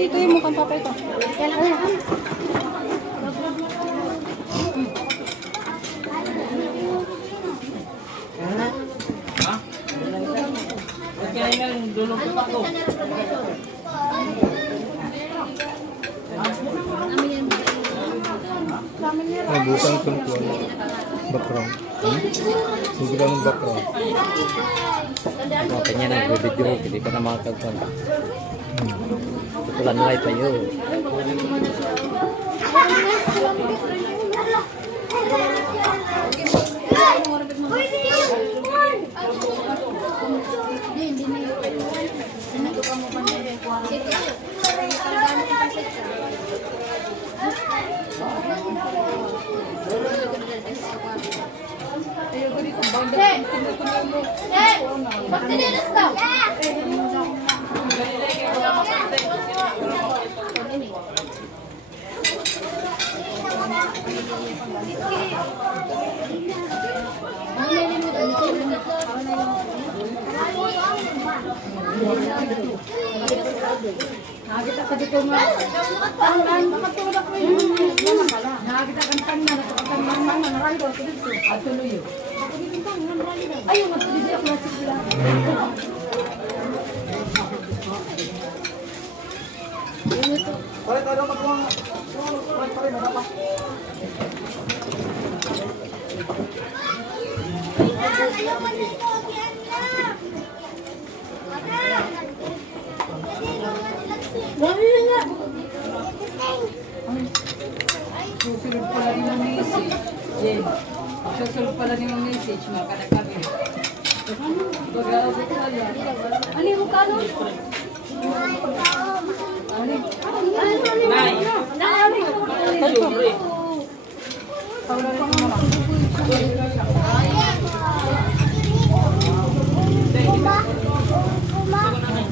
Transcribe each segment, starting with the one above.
Dito yung mukhang papa ito. Ay, busang ito nito. Background. Sige lang ng background. Makanya na video, hindi pa na makakagpan. Tutulan na tayo. Nakakita ka dito mga ang makatulak ko yun. Nakakita ka ng mga naralo ako dito. At tuloy yun. Ayun, matuloy ako na sila. Pare, tayo magkuha. Pare, madapa. Susunod pala rin ang message. Jen, susunod pala rin ang message mo. Kanagkami. Pag-aabot ka yan. Ano yung kano?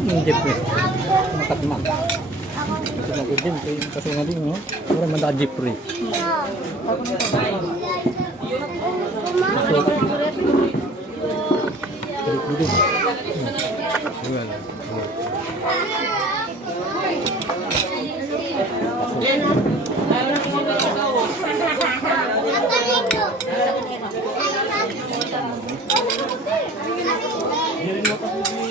Hindi po. Makatman. Ito na ko din. Kasi nga din, no? Parang manda Jeffrey.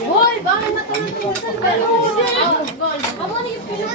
Hoy, bakit matulog ko sa pelo? Amo ni pilo.